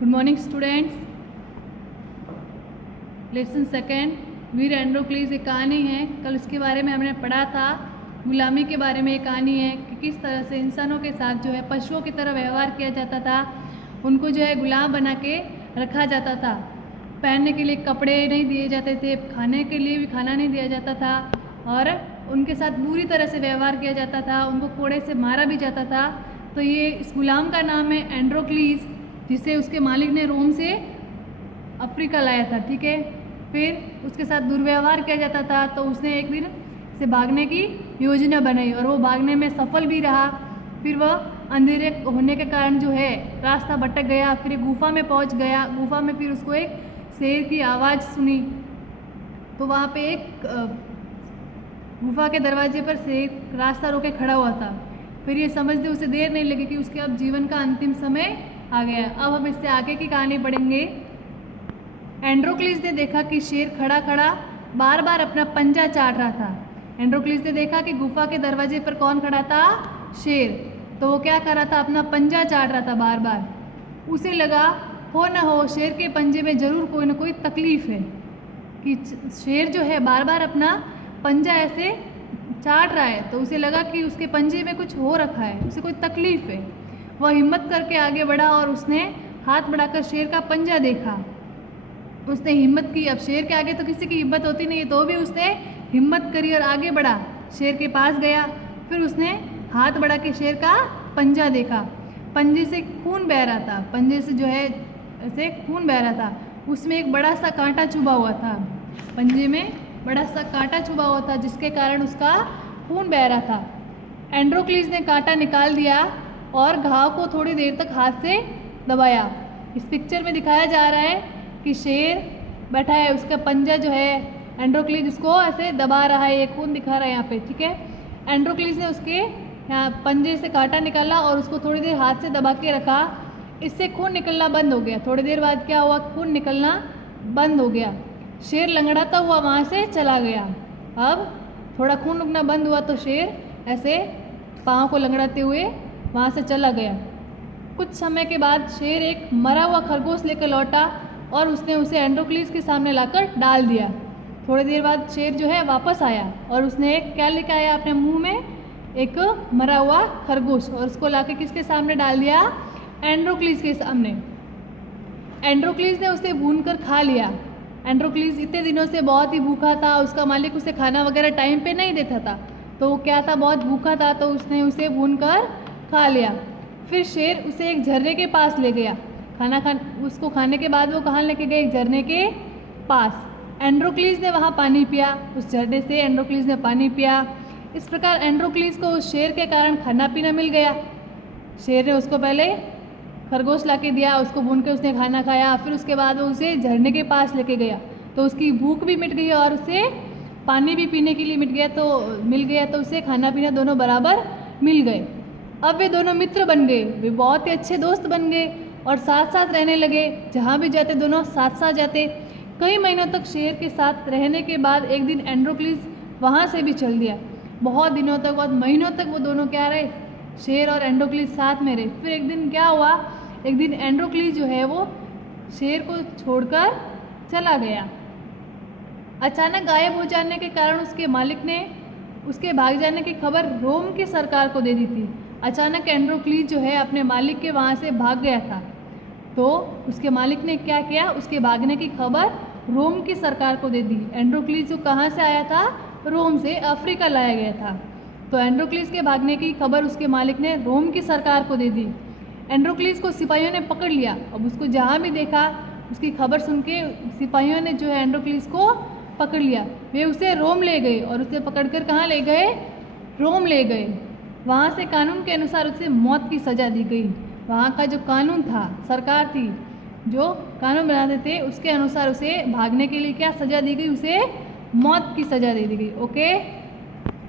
Good morning students. Lesson second, वीर Androcles एक कहानी है। कल उसके बारे में हमने पढ़ा था। गुलामी के बारे में एक कहानी है कि किस तरह से इंसानों के साथ जो है पशुओं की तरह व्यवहार किया जाता था। उनको जो है गुलाम बना के रखा जाता था। पहनने के लिए कपड़े नहीं दिए जाते थे, खाने के लिए भी खाना नहीं दिया जाता था और उनके साथ बुरी तरह से व्यवहार किया जाता था। उनको कोड़े से मारा भी जाता था। तो ये इस गुलाम का नाम है एंड्रोक्लीस, जिसे उसके मालिक ने रोम से अफ्रीका लाया था। ठीक है, फिर उसके साथ दुर्व्यवहार किया जाता था। तो उसने एक दिन से भागने की योजना बनाई और वो भागने में सफल भी रहा। फिर वह अंधेरे होने के कारण जो है रास्ता भटक गया। फिर एक गुफा में पहुंच गया। गुफा में फिर उसको एक शेर की आवाज़ सुनी। तो वहाँ पे एक गुफा के दरवाजे पर शेर रास्ता रोके खड़ा हुआ था। फिर ये समझते उसे देर नहीं लगी कि उसके अब जीवन का अंतिम समय आ गया। अब हम इससे आगे की कहानी पढ़ेंगे। एंड्रोक्लीस ने देखा कि शेर खड़ा खड़ा बार बार अपना पंजा चाट रहा था। एंड्रोक्लीस ने देखा कि गुफा के दरवाजे पर कौन खड़ा था? शेर। तो वो क्या कर रहा था? अपना पंजा चाट रहा था बार बार। उसे लगा हो न हो शेर के पंजे में ज़रूर कोई ना कोई तकलीफ है, कि शेर जो है बार बार अपना पंजा ऐसे चाट रहा है। तो उसे लगा कि उसके पंजे में कुछ हो रखा है, उसे कोई तकलीफ है। वह हिम्मत करके आगे बढ़ा और उसने हाथ बढ़ाकर शेर का पंजा देखा। उसने हिम्मत की। अब शेर के आगे तो किसी की हिम्मत होती नहीं है, तो भी उसने हिम्मत करी और आगे बढ़ा, शेर के पास गया। फिर उसने हाथ बढ़ा के शेर का पंजा देखा। पंजे से खून बह रहा था। पंजे से जो है ऐसे खून बह रहा था। उसमें एक बड़ा सा कांटा चुभा हुआ था। पंजे में बड़ा सा कांटा चुभा हुआ था, जिसके कारण उसका खून बह रहा था। एंड्रोक्लीस ने कांटा निकाल दिया और घाव को थोड़ी देर तक हाथ से दबाया। इस पिक्चर में दिखाया जा रहा है कि शेर बैठा है, उसका पंजा जो है एंड्रोक्लीस उसको ऐसे दबा रहा है। ये खून दिखा रहा है यहाँ पे। ठीक है, एंड्रोक्लीस ने उसके यहाँ पंजे से कांटा निकाला और उसको थोड़ी देर हाथ से दबा के रखा। इससे खून निकलना बंद हो गया। थोड़ी देर बाद क्या हुआ? खून निकलना बंद हो गया। शेर लंगड़ाता हुआ वहाँ से चला गया। अब थोड़ा खून रुकना बंद हुआ तो शेर ऐसे पाँव को लंगड़ाते हुए वहाँ से चला गया। कुछ समय के बाद शेर एक मरा हुआ खरगोश लेकर लौटा और उसने उसे एंड्रोक्लीस के सामने लाकर डाल दिया। थोड़ी देर बाद शेर जो है वापस आया और उसने एक क्या लेकर आया अपने मुंह में? एक मरा हुआ खरगोश, और उसको लाकर किसके सामने डाल दिया? एंड्रोक्लीस के सामने। एंड्रोक्लीस ने उसे भूनकर खा लिया। एंड्रोक्लीस इतने दिनों से बहुत ही भूखा था। उसका मालिक उसे खाना वगैरह टाइम पे नहीं देता था, तो वो क्या था, बहुत भूखा था। तो उसने उसे भूनकर खा लिया। फिर शेर उसे एक झरने के पास ले गया। उसको खाने के बाद वो कहाँ लेके गए? एक झरने के पास। एंड्रोक्लीस ने वहाँ पानी पिया। उस झरने से एंड्रोक्लीस ने पानी पिया। इस प्रकार एंड्रोक्लीस को उस शेर के कारण खाना पीना मिल गया। शेर ने उसको पहले खरगोश ला के दिया, उसको भून के उसने खाना खाया। फिर उसके बाद वो उसे झरने के पास लेके गया, तो उसकी भूख भी मिट गई और उसे पानी भी पीने के लिए मिल गया। तो उसे खाना पीना दोनों बराबर मिल गए। अब वे दोनों मित्र बन गए। वे बहुत ही अच्छे दोस्त बन गए और साथ साथ रहने लगे। जहाँ भी जाते दोनों साथ साथ जाते। कई महीनों तक शेर के साथ रहने के बाद एक दिन एंड्रोक्लीस वहाँ से भी चल दिया। बहुत दिनों तक, बहुत महीनों तक वो दोनों क्या रहे? शेर और एंड्रोक्लीस साथ में रहे। फिर एक दिन क्या हुआ? एक दिन एंड्रोक्लीस जो है वो शेर को छोड़कर चला गया। अचानक गायब हो जाने के कारण उसके मालिक ने उसके भाग जाने की खबर रोम की सरकार को दे दी थी। अचानक एंड्रोक्लीस जो है अपने मालिक के वहाँ से भाग गया था। तो उसके मालिक ने क्या किया? उसके भागने की खबर रोम की सरकार को दे दी। एंड्रोक्लीस जो कहाँ से आया था? रोम से अफ्रीका लाया गया था। तो एंड्रोक्लीस के भागने की खबर उसके मालिक ने रोम की सरकार को दे दी। एंड्रोक्लीस को सिपाहियों ने पकड़ लिया। अब उसको जहाँ भी देखा, उसकी खबर सुन के सिपाहियों ने जो है एंड्रोक्लीस को पकड़ लिया। वे उसे रोम ले गए और उसे पकड़कर कहाँ ले गए? रोम ले गए। वहाँ से कानून के अनुसार उसे मौत की सज़ा दी गई। वहाँ का जो कानून था, सरकार थी जो कानून बनाते थे, उसके अनुसार उसे भागने के लिए क्या सज़ा दी गई? उसे मौत की सज़ा दे दी गई। ओके।